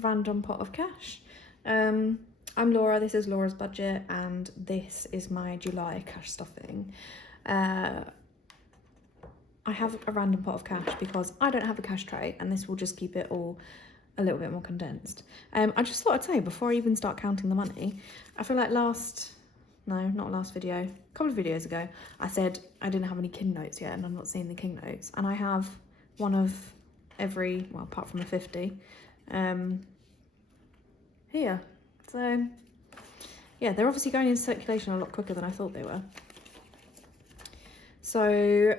random pot of cash. I'm Laura, this is Laura's budget, and this is my July cash stuffing. I have a random pot of cash because I don't have a cash tray, and this will just keep it all a little bit more condensed. I just thought I'd say, before I even start counting the money, I feel like not last video, a couple of videos ago, I said I didn't have any king notes yet, and I'm not seeing the king notes, and I have one of every, well, apart from the 50, here. So yeah, they're obviously going into circulation a lot quicker than I thought they were. So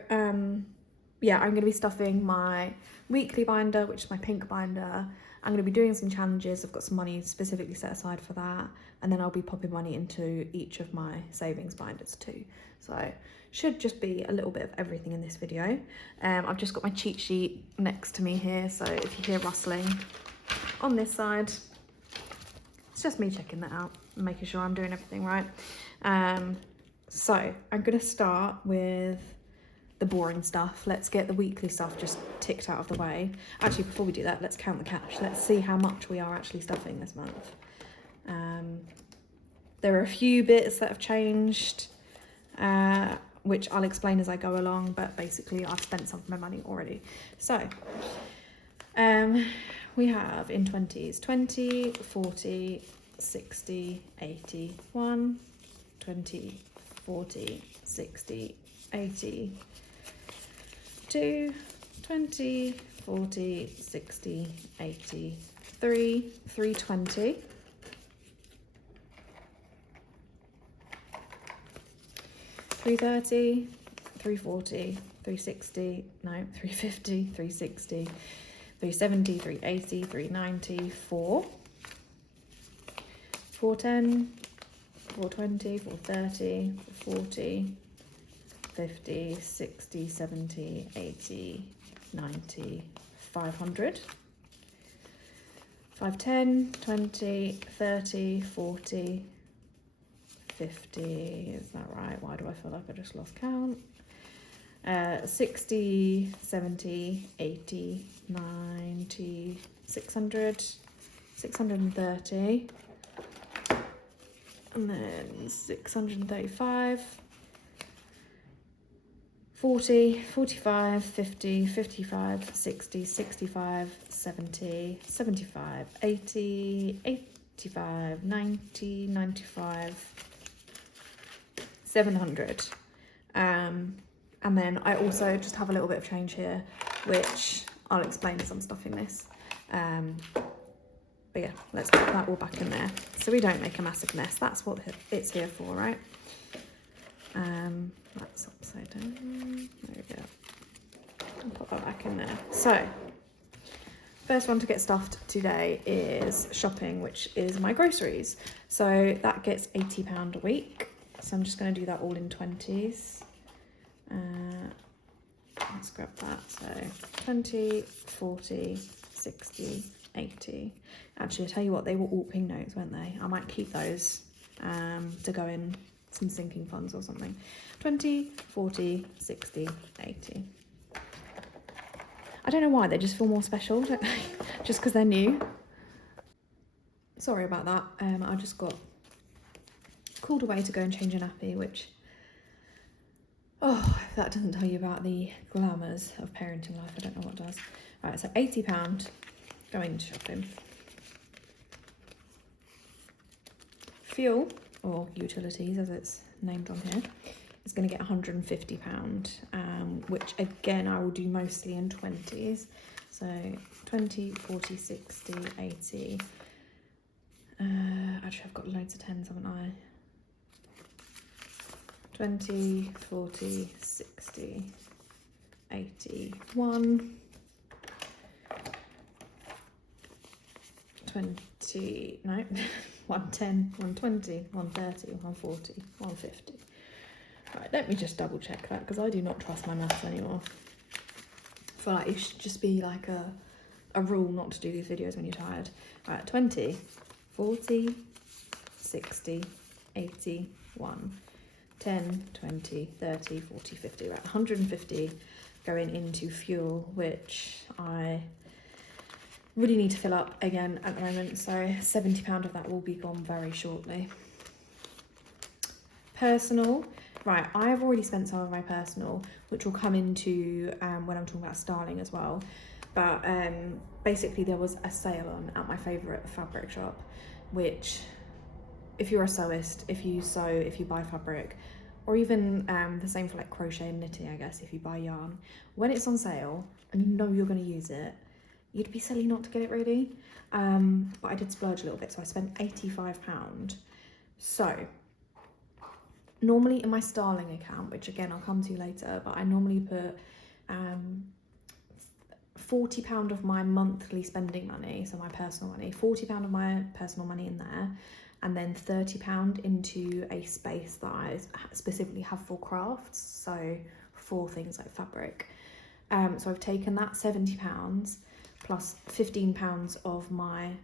yeah, I'm going to be stuffing my weekly binder, which is my pink binder. I'm going to be doing some challenges. I've got some money specifically set aside for that, and then I'll be popping money into each of my savings binders too. So should just be a little bit of everything in this video. I've just got my cheat sheet next to me here, so if you hear rustling on this side, it's just me checking that out and making sure I'm doing everything right. So I'm going to start with the boring stuff. Let's get the weekly stuff just ticked out of the way. Actually, before we do that, let's count the cash. Let's see how much we are actually stuffing this month. There are a few bits that have changed, which I'll explain as I go along, but basically I've spent some of my money already. So we have in 20s 20, 40, 60, 80, 1, 20, 40, 60, 80, 2, 20, 40, 60, 80, 3, 320, 330, 340, 360, no, 350, 360, 370, 380, 390, 4, 410, 420, 430, 440, 50, 60, 70, 80, 90, 500, 510, 20, 30, 40, 50, is that right? Why do I feel like I just lost count? 60, 70, 80, 90, 600, 630, and then 635, 40, 45, 50, 55, 60, 65, 70, 75, 80, 85, 90, 95, 700. And then I also just have a little bit of change here, which I'll explain as I'm stuffing this. But yeah, let's put that all back in there so we don't make a massive mess. That's what it's here for, right? That's upside down. There we go. I'll put that back in there. So, first one to get stuffed today is shopping, which is my groceries. So that gets £80 a week. So I'm just going to do that all in 20s. Let's grab that. So 20, 40, 60, 80. Actually, I tell you what, they were all pink notes, weren't they? I might keep those to go in some sinking funds or something. 20, 40, 60, 80. I don't know why, they just feel more special, don't they? Just because they're new. Sorry about that. I just got called away to go and change a nappy, which, oh, if that doesn't tell you about the glamours of parenting life, I don't know what does. Right, so £80 going to shopping. Fuel, or utilities as it's named on here, is going to get £150, which again I will do mostly in 20s. So 20, 40, 60, 80. Actually, I've got loads of tens, haven't I? 20, 40, 60, 80, 1, 20, no, 110, 120, 130, 140, 150. Right, let me just double check that because I do not trust my maths anymore. I feel like it should just be like a rule not to do these videos when you're tired. Right, 20, 40, 60, 80, 1, 10, 20, 30, 40, 50. Right, 150 going into fuel, which I really need to fill up again at the moment, so £70 of that will be gone very shortly. Personal. Right, I have already spent some of my personal, which will come into when I'm talking about styling as well. But basically there was a sale on at my favourite fabric shop, which if you're a sewist, if you sew, if you buy fabric, or even the same for like crochet and knitting, I guess, if you buy yarn, when it's on sale and you know you're going to use it, you'd be silly not to get it really. But I did splurge a little bit, so I spent £85. So normally in my styling account, which again I'll come to later, but I normally put £40 of my monthly spending money, so my personal money, £40 of my personal money in there, and then £30 into a space that I specifically have for crafts, so for things like fabric. So I've taken that £70 plus £15 of my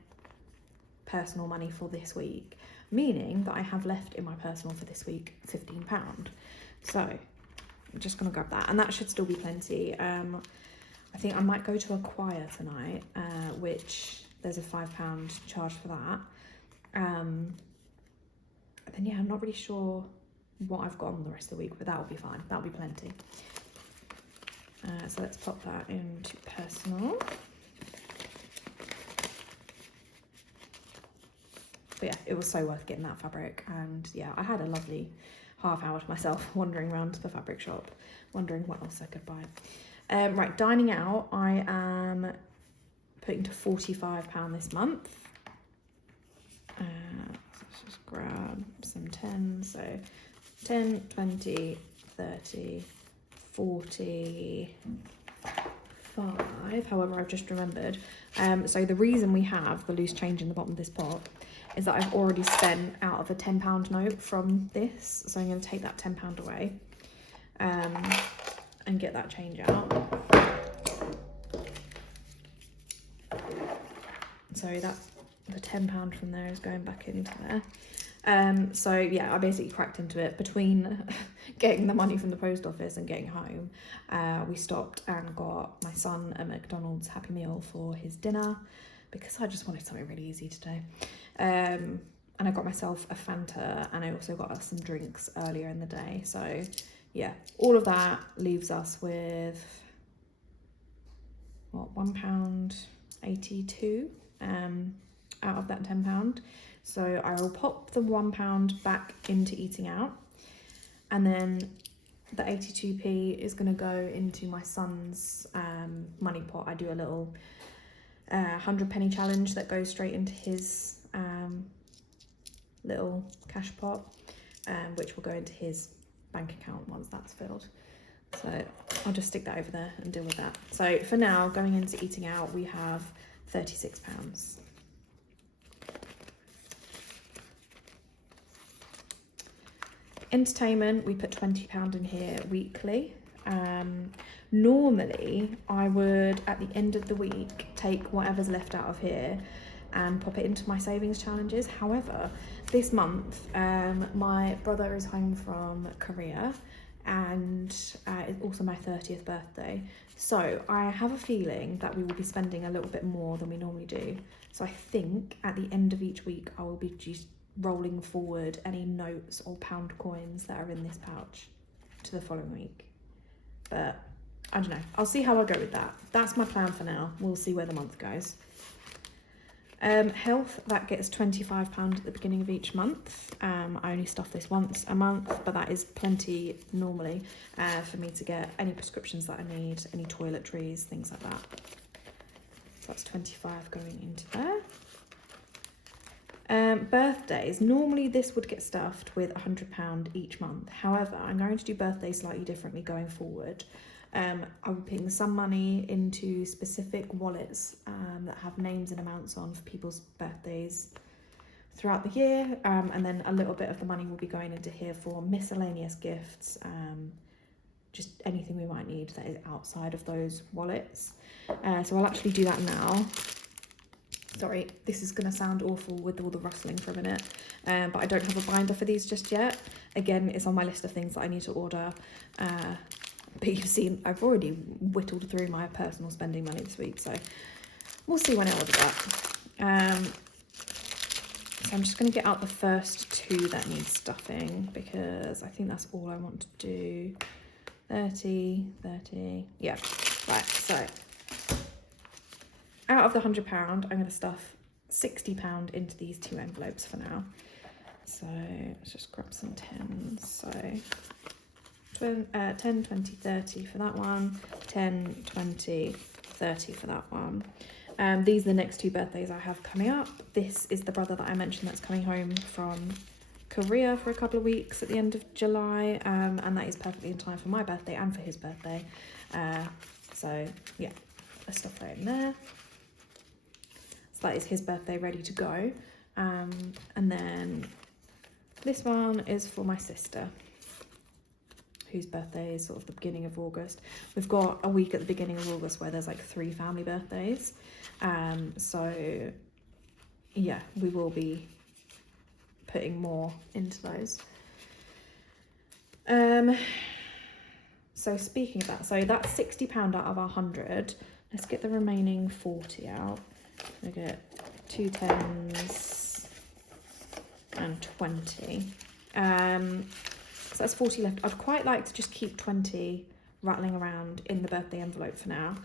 personal money for this week, meaning that I have left in my personal for this week £15. So I'm just gonna grab that, and that should still be plenty. I think I might go to Acquire tonight, which there's a £5 charge for that. And then yeah, I'm not really sure what I've got on the rest of the week, but that'll be fine. That'll be plenty. So let's pop that into personal. But yeah, it was so worth getting that fabric, and yeah, I had a lovely half hour to myself wandering around the fabric shop, wondering what else I could buy. Right, dining out, I am putting to £45 this month. Let's just grab some 10, so 10, 20, 30, 45. However, I've just remembered. So the reason we have the loose change in the bottom of this pot is that I've already spent out of a £10 note from this. So I'm going to take that £10 away and get that change out. So that the £10 from there is going back into there. So yeah, I basically cracked into it between getting the money from the post office and getting home. We stopped and got my son a McDonald's Happy Meal for his dinner because I just wanted something really easy today. And I got myself a Fanta, and I also got us some drinks earlier in the day. So yeah, all of that leaves us with what, £1.82 out of that £10. So I will pop the £1 back into eating out, and then the 82p is going to go into my son's money pot. I do a little 100 penny challenge that goes straight into his little cash pot, which will go into his bank account once that's filled. So I'll just stick that over there and deal with that. So for now, going into eating out, we have £36. Entertainment, we put £20 in here weekly. Normally, I would, at the end of the week, take whatever's left out of here and pop it into my savings challenges. However, this month, my brother is home from Korea, and it's also my 30th birthday. So I have a feeling that we will be spending a little bit more than we normally do. So I think at the end of each week, I will be just rolling forward any notes or pound coins that are in this pouch to the following week. But I don't know, I'll see how I go with that. That's my plan for now. We'll see where the month goes. Health, that gets £25 at the beginning of each month. I only stuff this once a month, but that is plenty normally for me to get any prescriptions that I need, any toiletries, things like that. So that's 25 going into there. Birthdays, normally this would get stuffed with £100 each month. However, I'm going to do birthdays slightly differently going forward. I'll be putting some money into specific wallets that have names and amounts on for people's birthdays throughout the year, and then a little bit of the money will be going into here for miscellaneous gifts, just anything we might need that is outside of those wallets. So I'll actually do that now. Sorry, this is going to sound awful with all the rustling for a minute, but I don't have a binder for these just yet. Again, it's on my list of things that I need to order. But you've seen, I've already whittled through my personal spending money this week, so we'll see when it orders up. So I'm just going to get out the first 2 that need stuffing, because I think that's all I want to do. 30, yeah, right, so out of the £100, I'm going to stuff £60 into these 2 envelopes for now. So let's just grab some 10s. So 10, 20, 30 for that one, 10, 20, 30 for that one. These are the next 2 birthdays I have coming up. This is the brother that I mentioned that's coming home from Korea for a couple of weeks at the end of July, and that is perfectly in time for my birthday and for his birthday. So yeah, let's stuff that in there. So that is his birthday ready to go. And then this one is for my sister, whose birthday is sort of the beginning of August. We've got a week at the beginning of August where there's like 3 family birthdays. So yeah, we will be putting more into those. So speaking of that, so that's £60 out of our 100. Let's get the remaining 40 out. We get 2 10s and 20. So that's 40 left. I'd quite like to just keep 20 rattling around in the birthday envelope for now,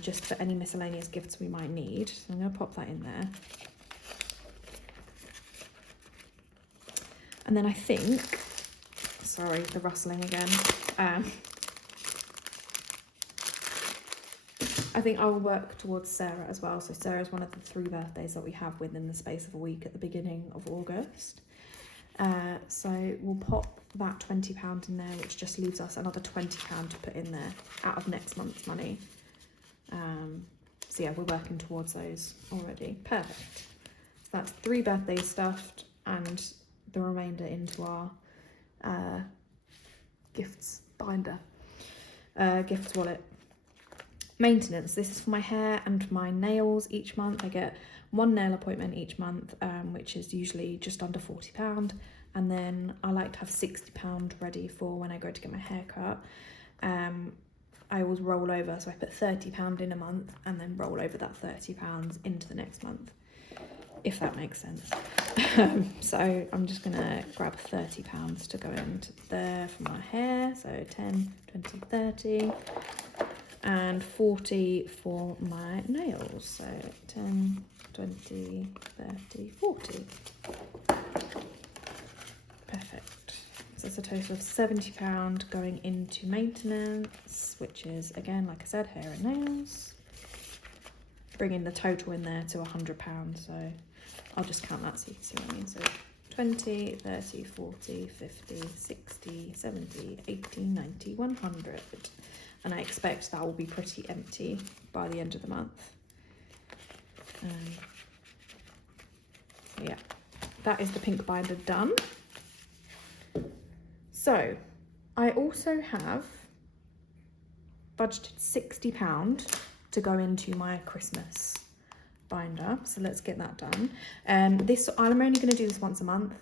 just for any miscellaneous gifts we might need. So I'm going to pop that in there. And then I think, sorry, the rustling again. I think I will work towards Sarah as well. So Sarah's one of the 3 birthdays that we have within the space of a week at the beginning of August. So we'll pop that £20 in there, which just leaves us another £20 to put in there out of next month's money. So yeah, we're working towards those already. Perfect. So that's 3 birthdays stuffed and the remainder into our gifts binder, gifts wallet. Maintenance. This is for my hair and my nails each month. I get 1 nail appointment each month, which is usually just under £40. And then I like to have £60 ready for when I go to get my hair cut. I always roll over, so I put £30 in a month and then roll over that £30 into the next month, if that makes sense. So I'm just gonna grab £30 to go into there for my hair. So 10, 20, 30. And 40 for my nails. So 10, 20, 30, 40. Perfect. So that's a total of £70 going into maintenance, which is, again, like I said, hair and nails. Bringing the total in there to £100. So I'll just count that so you can see what I mean. So 20, 30, 40, 50, 60, 70, 80, 90, 100. And I expect that will be pretty empty by the end of the month. So yeah, that is the pink binder done. So I also have budgeted £60 to go into my Christmas binder. So let's get that done. I'm only going to do this once a month.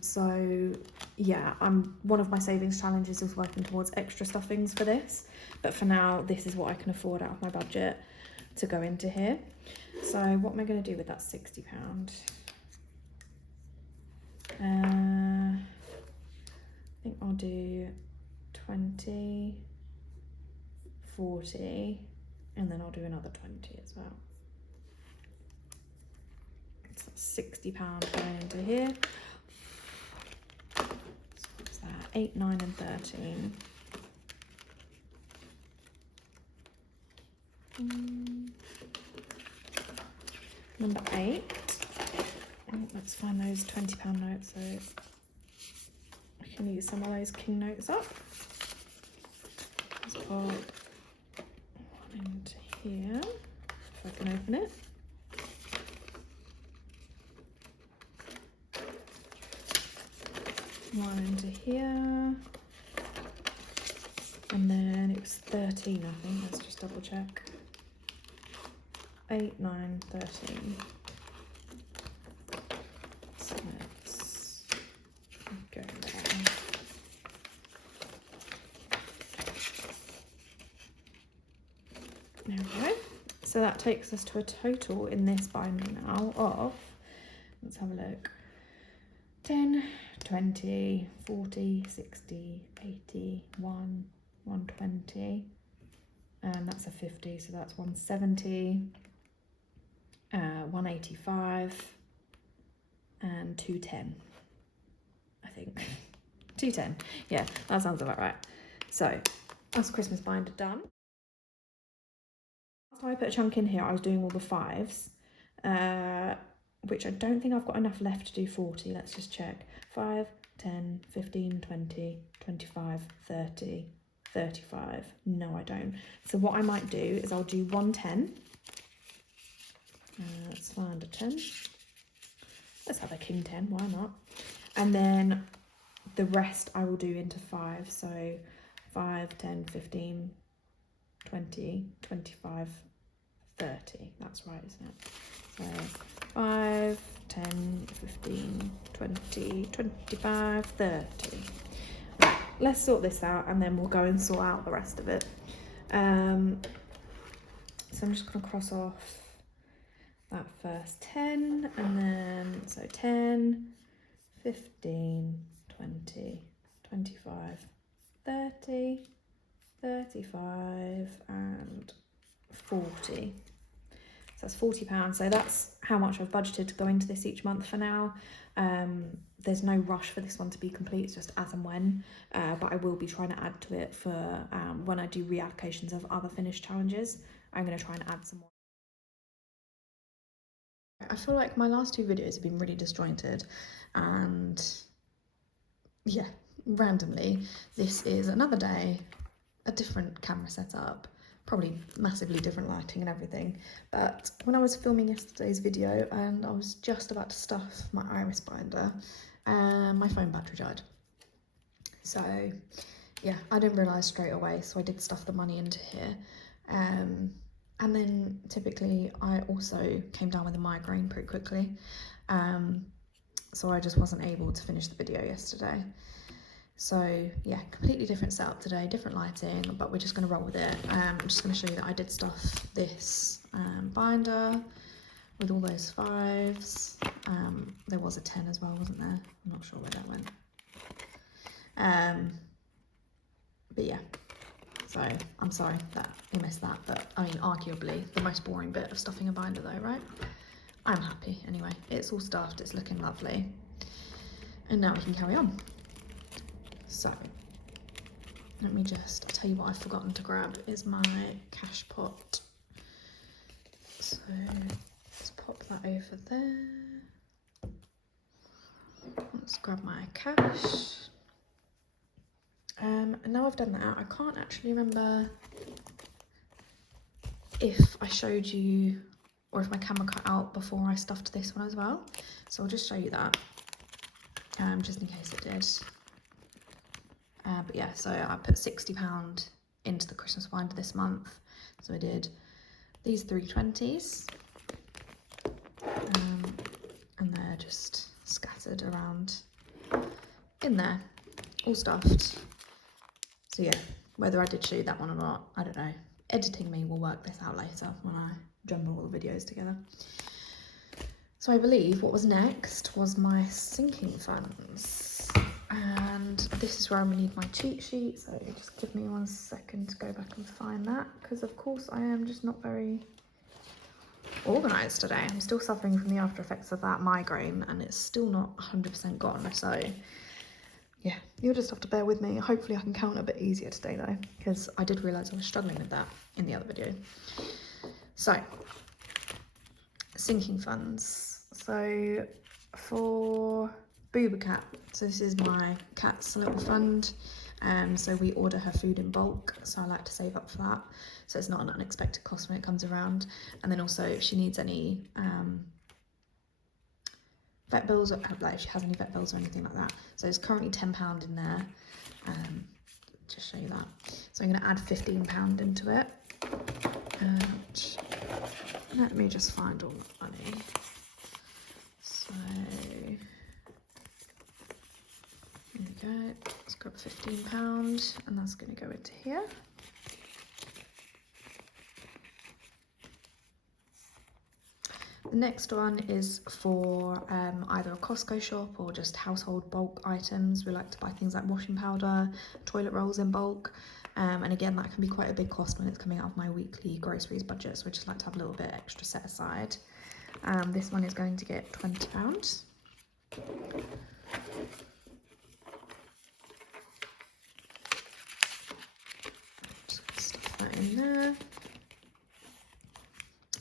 So yeah, one of my savings challenges is working towards extra stuffings for this, but for now this is what I can afford out of my budget to go into here. So what am I going to do with that £60? I think I'll do 20, 40, and then I'll do another 20 as well. So £60 going into here. So what's that? 8, 9 and 13. Number 8. Oh, let's find those £20 notes so I can use some of those king notes up. Let's put one into here if I can open it. One into here, and then it was 13, I think. Let's just double check. 8, 9, 13. So let's go there. There we go. So So that takes us to a total in this binder now of, let's have a look, 10, 20, 40, 60, 80, 120, and that's a 50, so that's 170, 185, and 210, I think. 210, yeah, that sounds about right. So that's Christmas binder done. Last time I put a chunk in here, I was doing all the 5s, which I don't think I've got enough left to do 40. Let's just check. 5, 10, 15, 20, 25, 30, 35. No, I don't. So what I might do is I'll do 110. Let's find a 10. Let's have a king 10, why not? And then the rest I will do into 5. So 5, 10, 15, 20, 25, 30. That's right, isn't it? So 5, 10, 15, 20, 25, 30. Right, let's sort this out and then we'll go and sort out the rest of it. So I'm just going to cross off that first 10 and then, so 10, 15, 20, 25, 30, 35 and 40. So that's £40. So that's how much I've budgeted to go into this each month for now. There's no rush for this one to be complete, it's just as and when, but I will be trying to add to it for when I do reallocations of other finished challenges. I'm going to try and add some more. I feel like my last 2 videos have been really disjointed, and yeah, randomly this is another day, a different camera setup, probably massively different lighting and everything. But when I was filming yesterday's video and I was just about to stuff my iris binder, my phone battery died. So yeah, I didn't realise straight away, so I did stuff the money into here. And then typically I also came down with a migraine pretty quickly, so I just wasn't able to finish the video yesterday. So yeah, completely different setup today, different lighting, but we're just going to roll with it. I'm just going to show you that I did stuff this binder with all those 5s. There was a 10 as well, wasn't there? I'm not sure where that went. But yeah, so I'm sorry that you missed that, but I mean, arguably the most boring bit of stuffing a binder though, right? I'm happy anyway. It's all stuffed, it's looking lovely. And now we can carry on. So, let me just, I'll tell you what I've forgotten to grab is my cash pot. So, let's pop that over there. Let's grab my cash. And now I've done that, I can't actually remember if I showed you or if my camera cut out before I stuffed this one as well. So I'll just show you that, just in case it did. But yeah, so I put £60 into the Christmas binder this month. So I did these 320s, and they're just scattered around in there, all stuffed. So yeah, whether I did show you that one or not, I don't know. Editing me will work this out later when I jumble all the videos together. So I believe what was next was my sinking funds. And this is where I'm going to need my cheat sheet, so just give me 1 second to go back and find that, because of course I am just not very organised today. I'm still suffering from the after effects of that migraine and it's still not 100% gone, so yeah, you'll just have to bear with me. Hopefully I can count a bit easier today though, because I did realise I was struggling with that in the other video. So, sinking funds. So for Booba Cat, so this is my cat's little fund. So we order her food in bulk, so I like to save up for that, so it's not an unexpected cost when it comes around. And then also if she needs any vet bills, or like if she has any vet bills or anything like that. So it's currently £10 in there. Just show you that. So I'm going to add £15 into it. Let me just find all the money. So there we go. Let's grab £15, and that's going to go into here. the next one is for either a Costco shop or just household bulk items. We like to buy things like washing powder, toilet rolls in bulk. And again, that can be quite a big cost when it's coming out of my weekly groceries budget, so I just like to have a little bit extra set aside. This one is going to get £20. Just stuff that in there.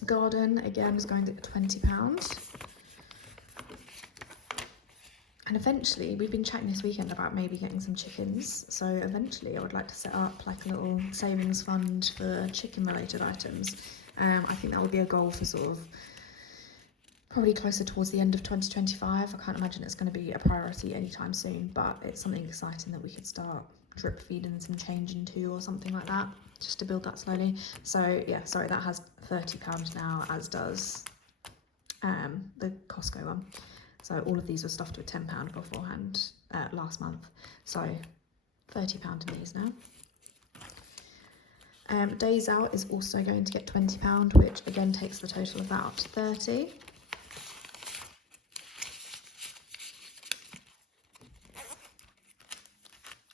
Garden, again, is going to get £20. And eventually, we've been chatting this weekend about maybe getting some chickens. So eventually I would like to set up like a little savings fund for chicken related items. I think that would be a goal for sort of probably closer towards the end of 2025. I can't imagine it's going to be a priority anytime soon, but it's something exciting that we could start drip feeding some change into or something like that, just to build that slowly. So yeah, sorry, that has £30 now, as does the Costco one. So all of these were stuffed with £10 beforehand last month. So £30 in these now. Days out is also going to get £20, which again takes the total of that up to £30.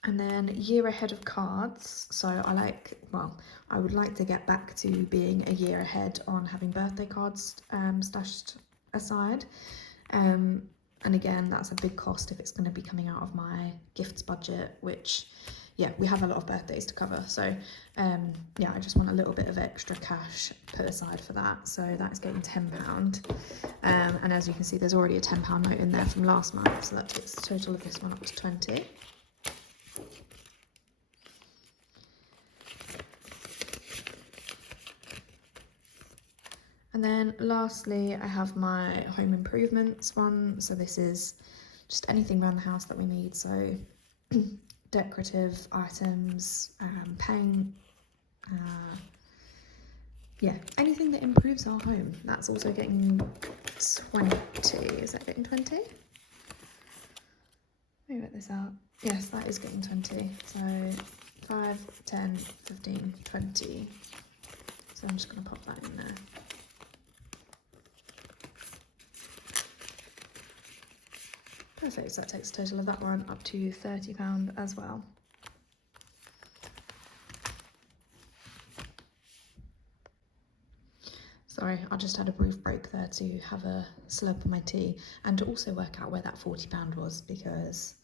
And then year ahead of cards. So I would like to get back to being a year ahead on having birthday cards stashed aside. And again, that's a big cost if it's going to be coming out of my gifts budget, which, yeah, we have a lot of birthdays to cover. So, yeah, I just want a little bit of extra cash put aside for that. So that's getting £10. And as you can see, there's already a £10 note in there from last month. So that takes the total of this one up to 20. And then lastly, I have my home improvements one. So this is just anything around the house that we need. So decorative items, paint, yeah, anything that improves our home. That's also getting 20. Is that getting 20? Let me work this out. Yes, that is getting 20. So 5, 10, 15, 20. So I'm just going to pop that in there. Perfect, so that takes the total of that one up to £30 as well. Sorry, I just had a brief break there to have a slurp of my tea and to also work out where that £40 was, because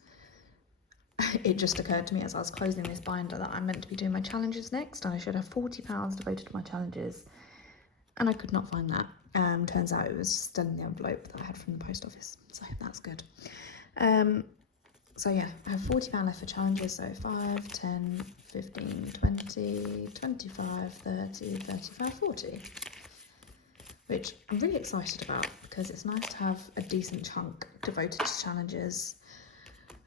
it just occurred to me as I was closing this binder that I'm meant to be doing my challenges next, and I should have £40 devoted to my challenges, and I could not find that. Turns out it was still in the envelope that I had from the post office, so that's good. So yeah, I have £40 left for challenges, so 5, 10, 15, 20, 25, 30, 35, 40, which I'm really excited about because it's nice to have a decent chunk devoted to challenges,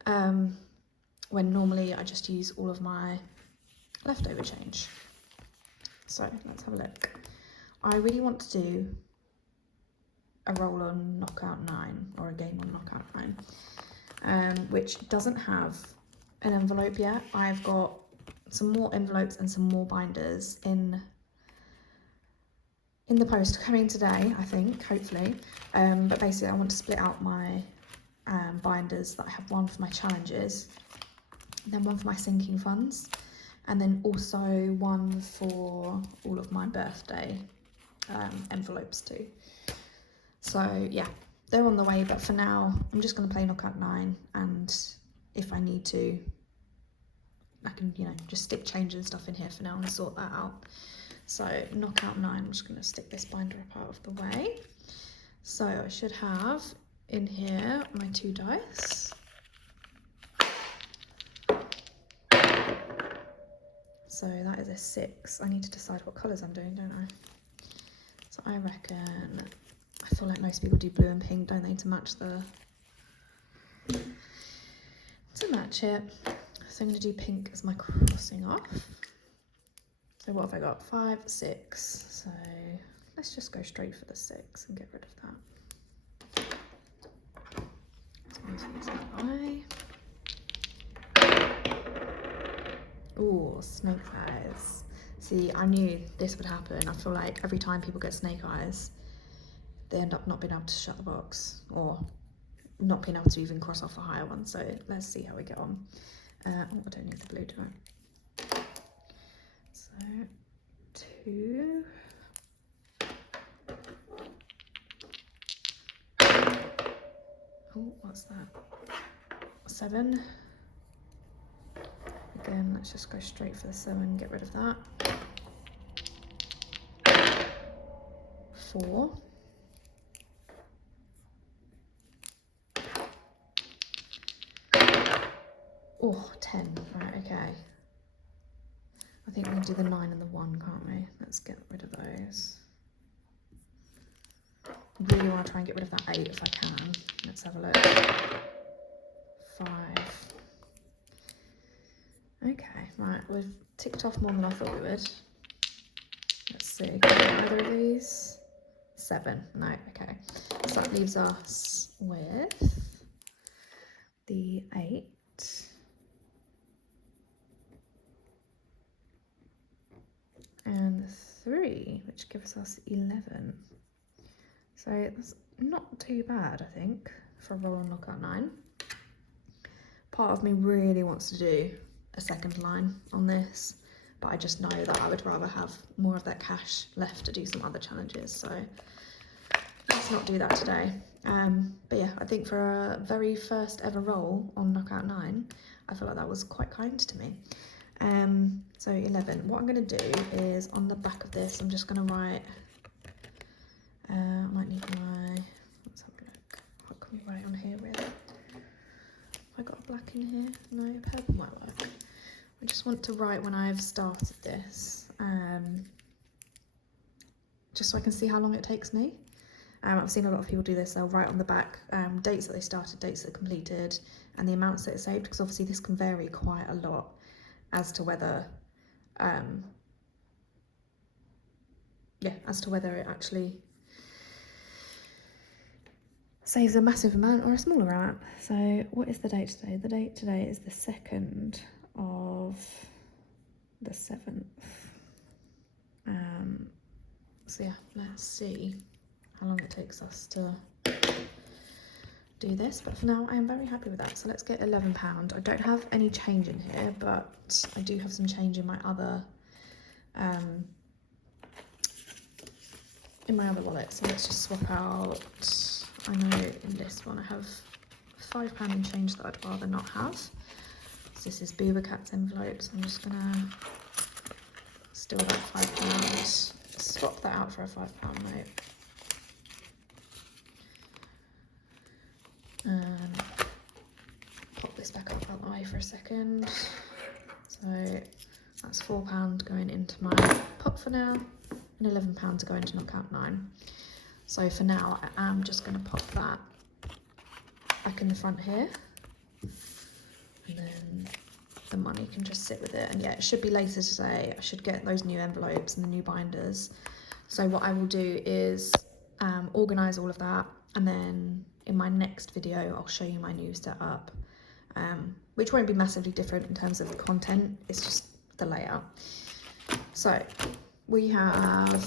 when normally I just use all of my leftover change. So let's have a look. I really want to do a roll on Knockout 9 or a game on Knockout 9, which doesn't have an envelope yet. I've got some more envelopes and some more binders in the post coming today, I think, hopefully. But basically I want to split out my binders that I have, one for my challenges, and then one for my sinking funds, and then also one for all of my birthday envelopes too. So yeah, they're on the way, but for now I'm just going to play Knockout 9, and if I need to, I can, just stick change and stuff in here for now and sort that out. So Knockout 9, I'm just going to stick this binder up out of the way. So I should have in here my 2 dice. So that is a 6. I need to decide what colours I'm doing, don't I? So I reckon, I feel like most people do blue and pink, don't they, to match it. So I'm going to do pink as my crossing off. So what have I got? 5, 6. So let's just go straight for the 6 and get rid of that. So use this eye. Ooh, snake eyes. See, I knew this would happen. I feel like every time people get snake eyes, they end up not being able to shut the box, or not being able to even cross off a higher one. So let's see how we get on. Oh, I don't need the blue, do I? So 2. Oh, what's that? 7. Again, let's just go straight for the 7, get rid of that. 4. Oh, 10, right, okay. I think we can do the 9 and the 1, can't we? Let's get rid of those. Really want to try and get rid of that 8 if I can. Let's have a look. 5. Okay, right, we've ticked off more than I thought we would. Let's see, can we get either of these? 7, no, okay. So that leaves us with the 8. And 3, which gives us 11. So that's not too bad, I think, for a roll on knockout 9. Part of me really wants to do a second line on this, but I just know that I would rather have more of that cash left to do some other challenges, so let's not do that today. But yeah, I think for a very first ever roll on knockout 9, I feel like that was quite kind to me. So 11. What I'm going to do is on the back of this, I'm just going to write, I might need my, let's have a look, what can we write on here with? Have I got a black in here? No, purple might work. I just want to write when I've started this, just so I can see how long it takes me. I've seen a lot of people do this. They'll write on the back dates that they started, dates that completed, and the amounts that it saved, because obviously this can vary quite a lot as to whether it actually saves a massive amount or a smaller amount. So what is the date today? The date today is the 2nd of the 7th. So yeah, let's see how long it takes us to do this, but for now I am very happy with that. So let's get £11. I don't have any change in here, but I do have some change in my other wallet. So let's just swap out, I know in this one I have £5 in change that I'd rather not have. So this is Beaver Cat's envelope, so I'm just gonna steal that £5, swap that out for a £5 note. Pop this back up out the way for a second. So that's £4 going into my pot for now, and £11 to go into knockout 9. So for now, I am just going to pop that back in the front here, and then the money can just sit with it. And yeah, it should be later today. I should get those new envelopes and the new binders. So what I will do is organise all of that, and then in my next video I'll show you my new setup, which won't be massively different in terms of the content, it's just the layout. So we have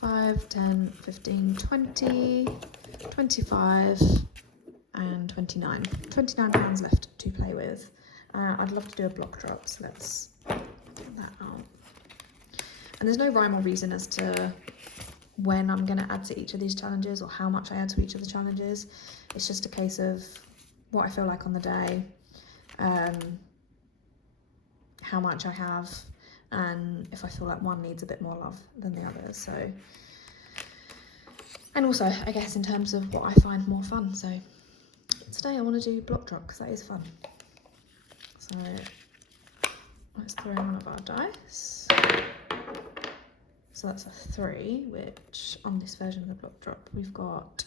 5, 10, 15, 20, 25 and 29. £29 left to play with. I'd love to do a block drop, so let's get that out. And there's no rhyme or reason as to when I'm going to add to each of these challenges or how much I add to each of the challenges. It's just a case of what I feel like on the day, how much I have, and if I feel like one needs a bit more love than the others. So, and also I guess in terms of what I find more fun. So today I want to do block drop because that is fun. So let's throw one of our dice. So that's a 3, which on this version of the block drop, we've got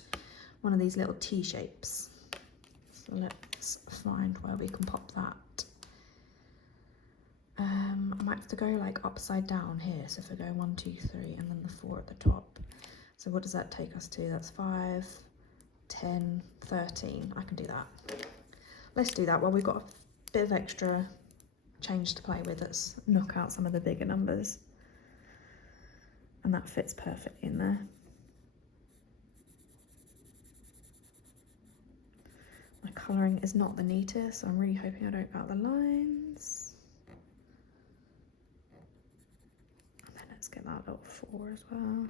one of these little T shapes. So let's find where we can pop that. I might have to go like upside down here. So if I go 1, 2, 3, and then the 4 at the top. So what does that take us to? That's 5, 10, 13. I can do that. Let's do that. Well, we've got a bit of extra change to play with. Let's knock out some of the bigger numbers. And that fits perfectly in there. My colouring is not the neatest, so I'm really hoping I don't go out the lines. And then let's get that little 4 as well.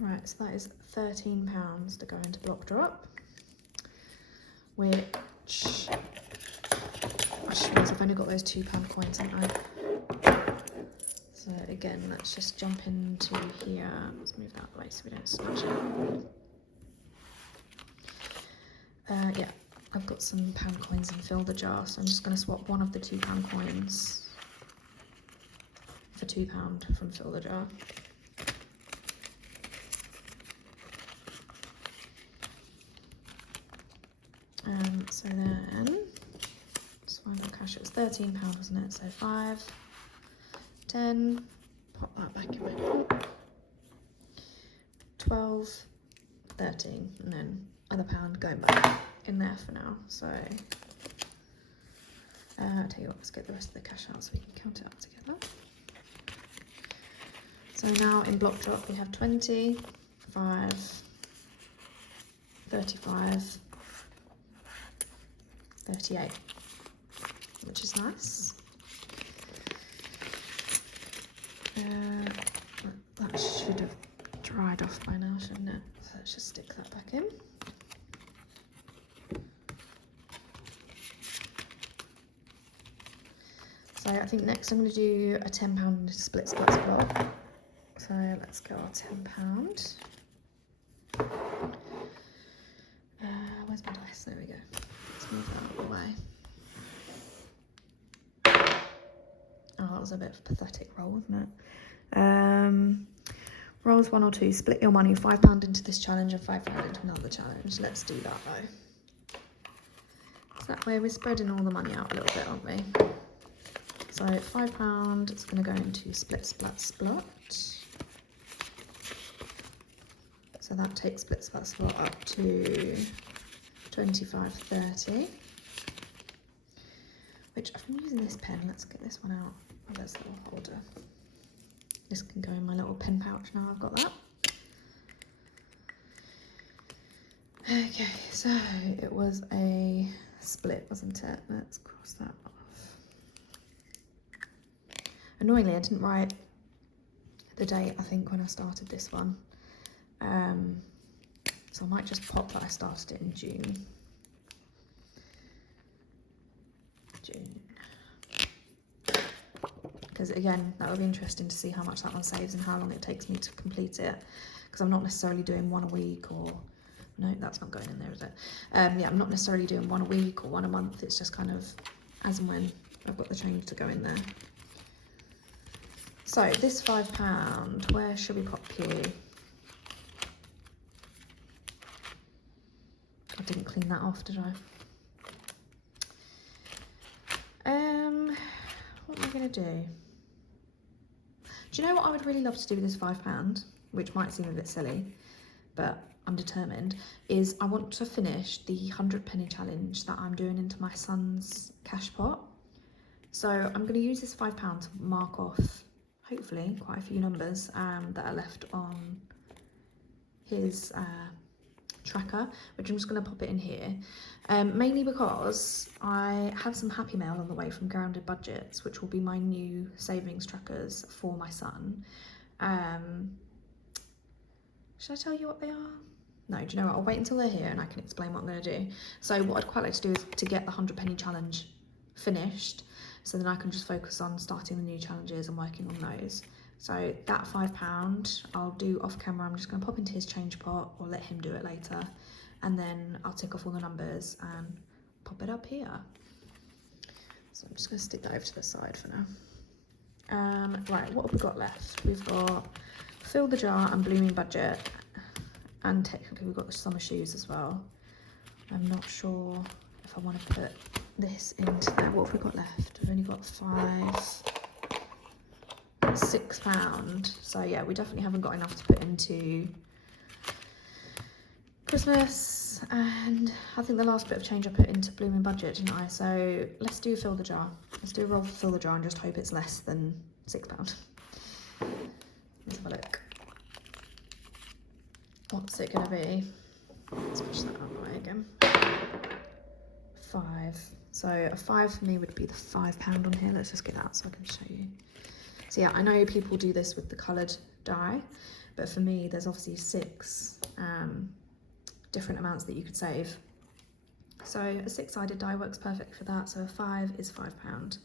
Right, so that is £13 to go into block drop, which I just realised I've only got those £2 coins, haven't I? So again, let's just jump into here. Let's move that way so we don't smash it. Yeah, I've got some pound coins in fill the jar, so I'm just going to swap one of the £2 coins for £2 from fill the jar. So then, let's find our cash. It was £13, wasn't it? So 5, 10, pop that back in my 12, 13, and then other pound going back in there for now. So I'll tell you what, let's get the rest of the cash out so we can count it up together. So now in block drop we have 20, 5, 35, 38, which is nice. That should have dried off by now, shouldn't it? So let's just stick that back in. So I think next I'm going to do a £10 split block. So let's go our £10. Where's my dice? There we go. Let's move that out of the way. Oh, that was a bit of a pathetic roll, wasn't it? Rolls 1 or 2. Split your money. £5 into this challenge and £5 into another challenge. Let's do that though. So that way we're spreading all the money out a little bit, aren't we? So £5 is going to go into split, splat, splot. So that takes split, splat, splot up to 25, 30. Which I've been using this pen. Let's get this one out. Oh, there's the little holder. This can go in my little pen pouch now I've got that. Okay, so it was a split, wasn't it? Let's cross that off. Annoyingly, I didn't write the date, I think, when I started this one. So I might just pop that I started it in June. Because again, that would be interesting to see how much that one saves and how long it takes me to complete it. Because I'm not necessarily doing one a week or... No, that's not going in there, is it? Yeah, I'm not necessarily doing one a week or one a month. It's just kind of as and when I've got the change to go in there. So this £5, where should we pop you? I didn't clean that off, did I? What am I going to do? Do you know what I would really love to do with this £5, which might seem a bit silly, but I'm determined, is I want to finish the 100 challenge that I'm doing into my son's cash pot. So I'm going to use this £5 to mark off, hopefully, quite a few numbers that are left on his tracker, which I'm just going to pop it in here. Mainly because I have some happy mail on the way from Grounded Budgets, which will be my new savings trackers for my son. Should I tell you what they are? No, do you know what? I'll wait until they're here and I can explain what I'm going to do. So what I'd quite like to do is to get the 100 challenge finished, so then I can just focus on starting the new challenges and working on those. So that £5 I'll do off camera. I'm just going to pop into his change pot or let him do it later, and then I'll tick off all the numbers and pop it up here. So I'm just going to stick that over to the side for now. Right, what have we got left? We've got Fill the Jar and Blooming Budget, and technically we've got the summer shoes as well. I'm not sure if I want to put this into there. What have we got left? We've only got £6. So yeah, we definitely haven't got enough to put into Christmas, and I think the last bit of change I put into Blooming Budget, didn't I? So let's do Fill the Jar. Let's do a roll for Fill the Jar and just hope it's less than £6. Let's have a look. what's it going to be? Let's push that out of the way again. 5. So a 5 for me would be the £5 on here. Let's just get that so I can show you. So yeah, I know people do this with the coloured die, but for me there's obviously 6 different amounts that you could save. So a 6-sided die works perfectly for that. So a 5 is £5.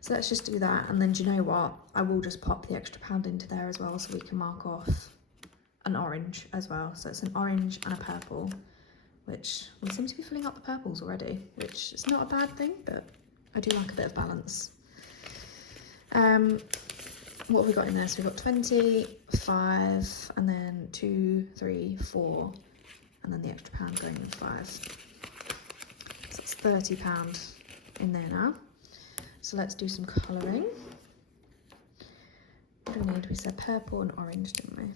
So let's just do that, and then do you know what? I will just pop the extra £1 into there as well, so we can mark off an orange as well. So it's an orange and a purple, which we seem to be filling up the purples already, which is not a bad thing, but I do like a bit of balance. What have we got in there? So we've got 20, 5, and then 2, 3, 4, and then the extra £1 going in 5. So it's £30 in there now. So let's do some colouring. What do we need? We said purple and orange, didn't we?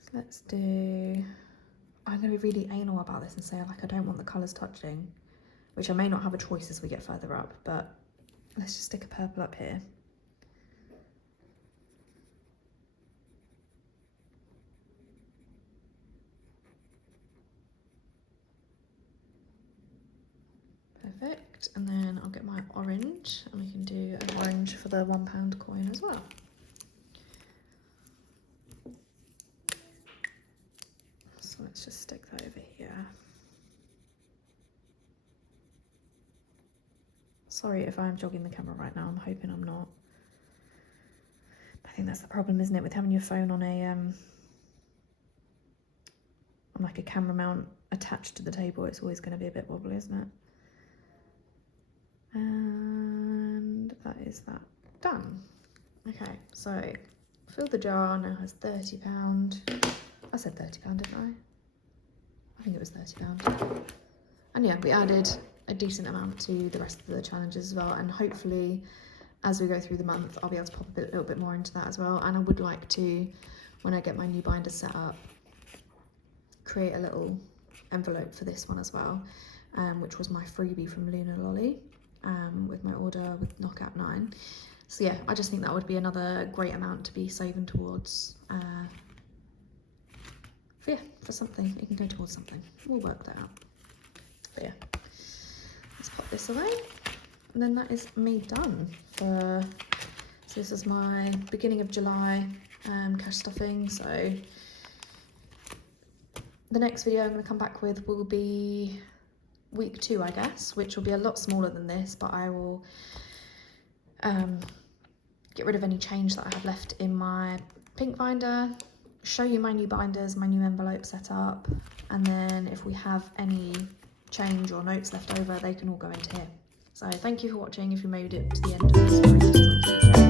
So let's do... I'm going to be really anal about this and say like I don't want the colours touching, which I may not have a choice as we get further up, but let's just stick a purple up here. Perfect, and then I'll get my orange and we can do an orange for the £1 coin as well. So let's just stick that over here. Sorry if I'm jogging the camera right now, I'm hoping I'm not. I think that's the problem, isn't it, with having your phone on a on like a camera mount attached to the table. It's always going to be a bit wobbly, isn't it? And that is that done. Okay, so fill the jar, now has £30. I said £30, didn't I? I think it was £30. And yeah, we added a decent amount to the rest of the challenges as well, and hopefully as we go through the month I'll be able to pop a little bit more into that as well. And I would like to, when I get my new binder set up, create a little envelope for this one as well, which was my freebie from Luna Lolly, with my order with Knockout 9. So yeah, I just think that would be another great amount to be saving towards, for something. It can go towards something. We'll work that out. But yeah, let's pop this away, and then that is me done for. So this is my beginning of July cash stuffing. So the next video I'm going to come back with will be week 2, I guess, which will be a lot smaller than this, but I will get rid of any change that I have left in my pink binder, show you my new binders, my new envelope set up, and then if we have any change or notes left over, they can all go into here. So thank you for watching if you made it to the end of this.